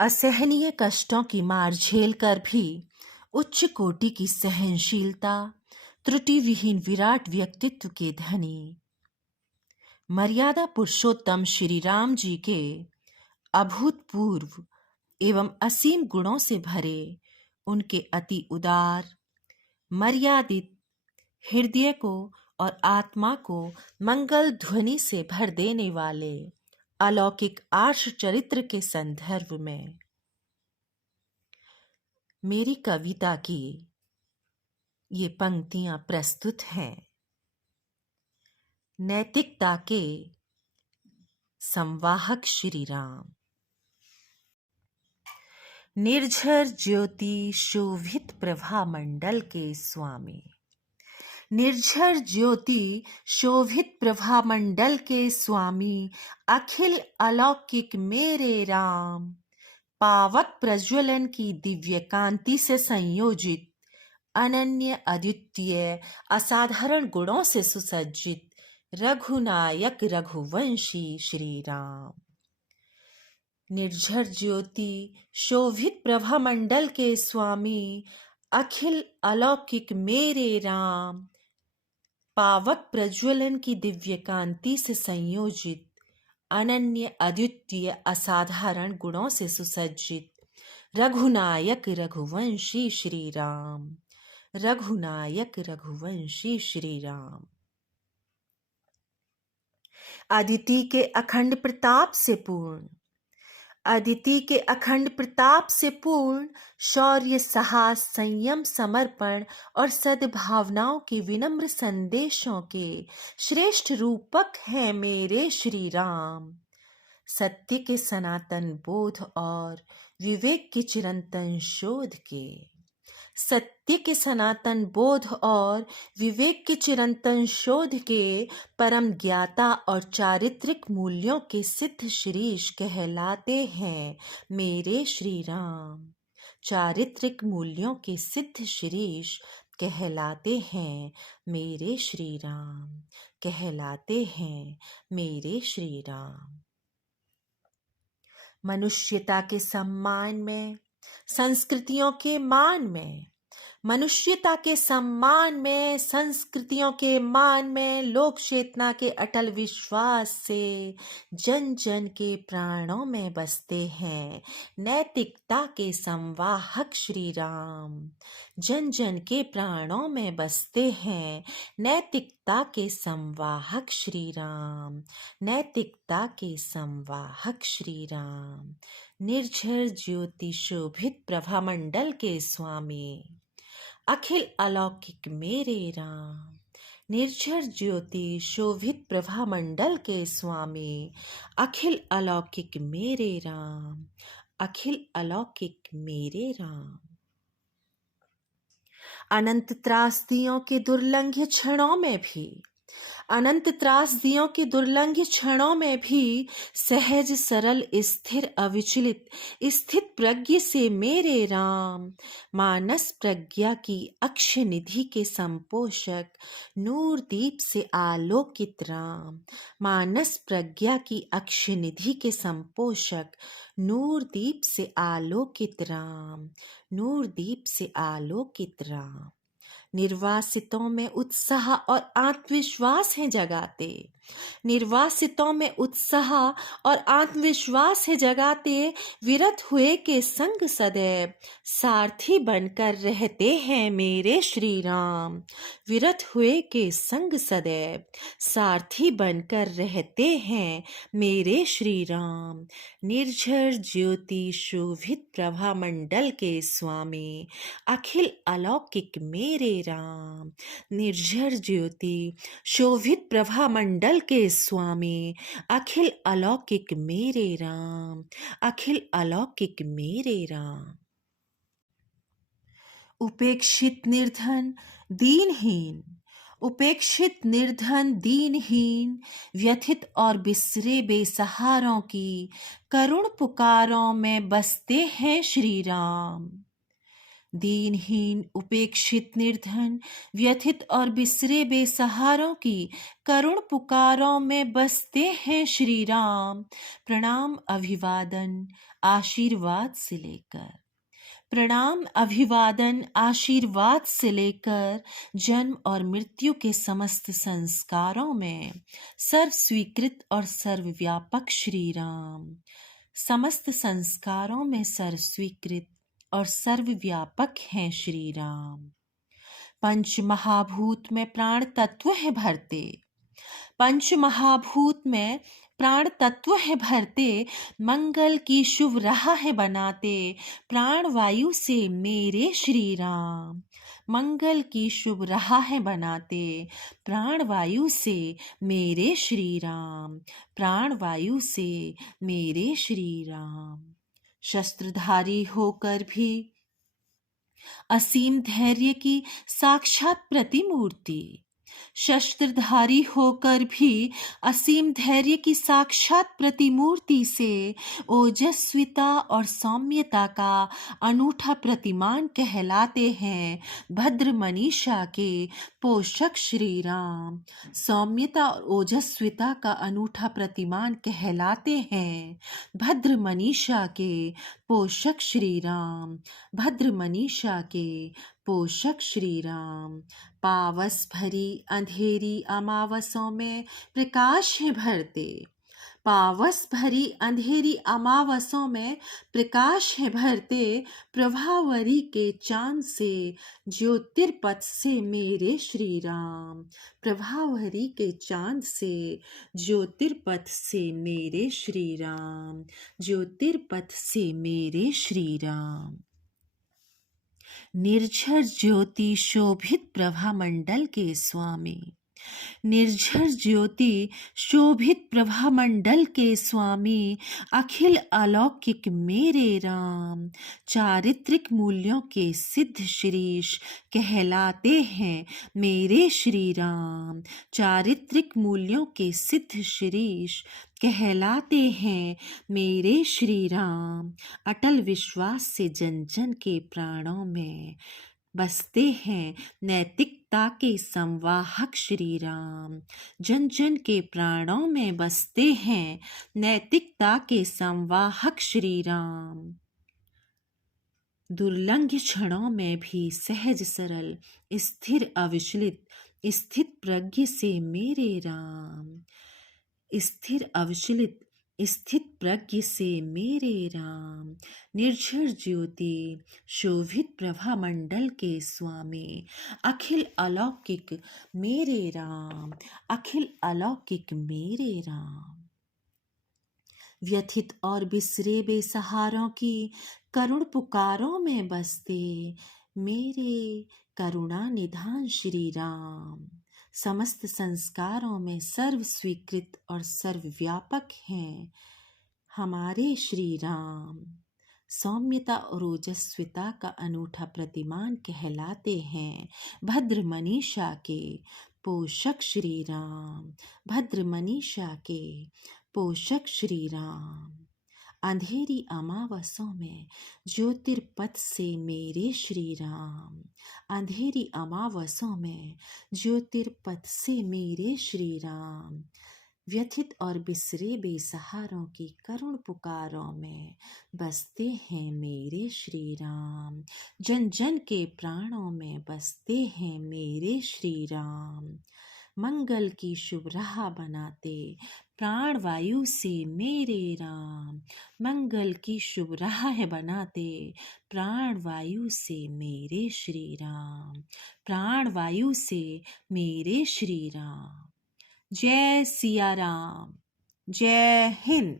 असहनीय कष्टों की मार झेल कर भी उच्च कोटि की सहनशीलता, त्रुटि विहीन विराट व्यक्तित्व के धनी मर्यादा पुरुषोत्तम श्री राम जी के अभूतपूर्व एवं असीम गुणों से भरे उनके अति उदार, मर्यादित हृदय को और आत्मा को मंगल ध्वनि से भर देने वाले अलौकिक आर्ष चरित्र के संदर्भ में मेरी कविता की ये पंक्तियां प्रस्तुत हैं। नैतिकता के संवाहक श्री राम। निर्झर ज्योति शोभित प्रभा मंडल के स्वामी, निर्झर ज्योति शोभित प्रभा मंडल के स्वामी, अखिल अलौकिक मेरे राम, पावक प्रज्वलन की दिव्य कांति से संयोजित, अनन्य अद्वितीय असाधारण गुणों से सुसज्जित रघुनायक रघुवंशी श्री राम। निर्झर ज्योति शोभित प्रभा मंडल के स्वामी, अखिल अलौकिक मेरे राम, पावक प्रज्वलन की दिव्य कांति से संयोजित, अनन्य अद्वितीय असाधारण गुणों से सुसज्जित रघुनायक रघुवंशी श्री राम, रघुनायक रघुवंशी श्री राम। अदिति के अखंड प्रताप से पूर्ण, अदिति के अखंड प्रताप से पूर्ण, शौर्य साहस संयम समर्पण और सद्भावनाओं के विनम्र संदेशों के श्रेष्ठ रूपक हैं मेरे श्री राम। सत्य के सनातन बोध और विवेक के चिरंतन शोध के, सत्य के सनातन बोध और विवेक के चिरंतन शोध के परम ज्ञाता और चारित्रिक मूल्यों के सिद्ध शीर्ष कहलाते हैं मेरे श्री राम। चारित्रिक मूल्यों के सिद्ध शीर्ष कहलाते हैं मेरे श्री राम, कहलाते हैं मेरे श्री राम। मनुष्यता के सम्मान में, संस्कृतियों के मान में, मनुष्यता के सम्मान में, संस्कृतियों के मान में, लोक चेतना के अटल विश्वास से जन जन के प्राणों में बसते हैं नैतिकता के संवाहक श्री राम। जन जन के प्राणों में बसते हैं नैतिकता के संवाहक श्री राम, नैतिकता के संवाहक श्री राम। निर्झर ज्योति शोभित प्रभा मंडल के स्वामी, अखिल अलौकिक मेरे राम। निर्झर ज्योति शोभित प्रभा मंडल के स्वामी, अखिल अलौकिक मेरे राम, अखिल अलौकिक मेरे राम। अनंत त्रासदियों के दुर्लंघ्य क्षणों में भी, अनंत त्रासदियों के दुर्लंघ्य क्षणों में भी सहज सरल स्थिर अविचलित स्थित प्रज्ञ से मेरे राम, मानस प्रज्ञा की अक्षय निधि के संपोषक नूर दीप से आलोकित राम, मानस प्रज्ञा की अक्षय निधि के संपोषक नूर दीप से आलोकित राम, नूर दीप से आलोकित राम। निर्वासितों में उत्साह और आत्मविश्वास है जगाते, निर्वासितों में उत्साह और आत्मविश्वास है जगाते, विरत हुए के संग सदैव सारथी बनकर रहते हैं मेरे श्री राम। विरत हुए के संग सदैव सारथी बनकर रहते हैं मेरे श्री राम। निर्झर ज्योति शोभित प्रभा मंडल के स्वामी, अखिल अलौकिक मेरे राम। निर्झर ज्योति शोभित प्रभा मंडल के स्वामी, अखिल अलौकिक मेरे राम, अखिल अलौकिक मेरे राम। उपेक्षित निर्धन दीनहीन, उपेक्षित निर्धन दीनहीन, व्यथित और बिसरे बेसहारों की करुण पुकारों में बसते हैं श्री राम। दीनहीन उपेक्षित निर्धन व्यथित और बिसरे बेसहारों की करुण पुकारों में बसते हैं श्री राम। प्रणाम अभिवादन आशीर्वाद से लेकर, प्रणाम अभिवादन आशीर्वाद से लेकर जन्म और मृत्यु के समस्त संस्कारों में सर्व स्वीकृत और सर्वव्यापक श्री राम। समस्त संस्कारों में सर्व स्वीकृत और सर्वव्यापक हैं श्री राम। पंच महाभूत में प्राण तत्व है भरते, पंच महाभूत में प्राण तत्व है भरते, मंगल की शुभ राह है बनाते, प्राण वायु से मेरे श्री राम। मंगल की शुभ राह है बनाते, प्राण वायु से मेरे श्री राम। प्राण वायु से मेरे श्री राम। शस्त्रधारी होकर भी असीम धैर्य की साक्षात प्रतिमूर्ति, शस्त्रधारी होकर भी असीम धैर्य की साक्षात प्रतिमूर्ति से ओजस्विता और सौम्यता का अनूठा प्रतिमान कहलाते हैं भद्र मनीषा के पोषक श्री राम। सौम्यता और ओजस्विता का अनूठा प्रतिमान कहलाते हैं भद्र मनीषा के पोषक श्री राम। भद्र मनीषा के पोषक श्री राम। पावस भरी अंधेरी अमावसों में प्रकाश है भरते, पावस भरी अंधेरी अमावसों में प्रकाश है भरते, प्रभावरी के चांद से ज्योतिर्पथ से मेरे श्री राम। प्रभावरी के चांद से ज्योतिर्पथ से मेरे श्री राम। ज्योतिर्पथ से मेरे श्री राम। निर्झर ज्योति शोभित प्रभा मंडल के स्वामी, निर्झर ज्योति शोभित प्रभा मंडल के स्वामी, अखिल अलौकिक मेरे राम। चारित्रिक मूल्यों के सिद्ध शीर्ष कहलाते हैं मेरे श्री राम। चारित्रिक मूल्यों के सिद्ध शीर्ष कहलाते हैं मेरे श्री राम। अटल विश्वास से जन जन के प्राणों में बसते हैं नैतिकता के संवाहक श्री राम। जन जन के प्राणों में बसते हैं नैतिकता के संवाहक श्री राम। दुर्लंघ्य क्षणों में भी सहज सरल स्थिर अविचलित स्थित प्रज्ञ से मेरे राम। स्थिर अविचलित स्थित प्रज्ञ से मेरे राम। निर्झर ज्योति शोभित प्रभा मंडल के स्वामी, अखिल अलौकिक मेरे राम। अखिल अलौकिक मेरे राम। व्यथित और बिसरे बेसहारों की करुण पुकारों में बसते मेरे करुणा निधान श्री राम। समस्त संस्कारों में सर्व स्वीकृत और सर्वव्यापक हैं हमारे श्री राम। सौम्यता और ओजस्विता का अनूठा प्रतिमान कहलाते हैं भद्र मनीषा के पोषक श्री राम। भद्र मनीषा के पोषक श्री राम। अंधेरी अमावसों में ज्योतिर्पथ से मेरे श्री राम। अंधेरी अमावसों में ज्योतिर्पथ से मेरे श्री राम। व्यथित और बिसरे बेसहारों की करुण पुकारों में बसते हैं मेरे श्री राम। जन जन के प्राणों में बसते हैं मेरे श्री राम। मंगल की शुभ राह बनाते प्राण वायु से मेरे राम। मंगल की शुभ राह है बनाते प्राण वायु से मेरे श्री राम। प्राण वायु से मेरे श्री राम। जय सिया राम। जय हिंद।